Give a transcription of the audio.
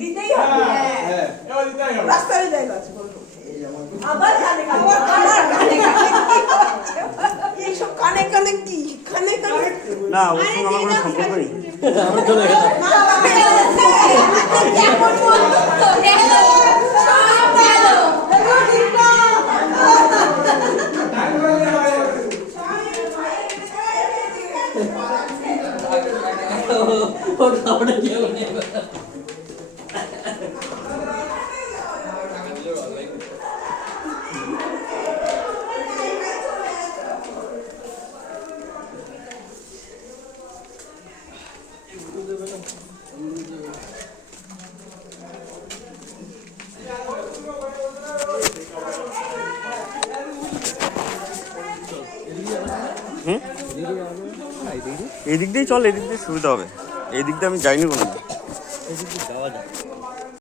দিতেই হবে। হ্যাঁ এবার দিতেই হবে। রাস্তায় জায়গা আছে বলো। আবার কানে কানে আমার কানে কানে কি হচ্ছে? এইসব কানে কানে কি? কানে কানে না ওর সঙ্গে আমার কোনো সম্পর্ক নেই। আমরা চলে গেলাম। কেমন বন্ধুত্ব গেলো সব গেলো ওটা ওটা কেউ নেই। এই দিক দিয়েই চল, এই দিক দিয়ে সুবিধা হবে। এই দিক দিয়ে আমি যাইনি কোনো। এদিকে যাওয়া যায়।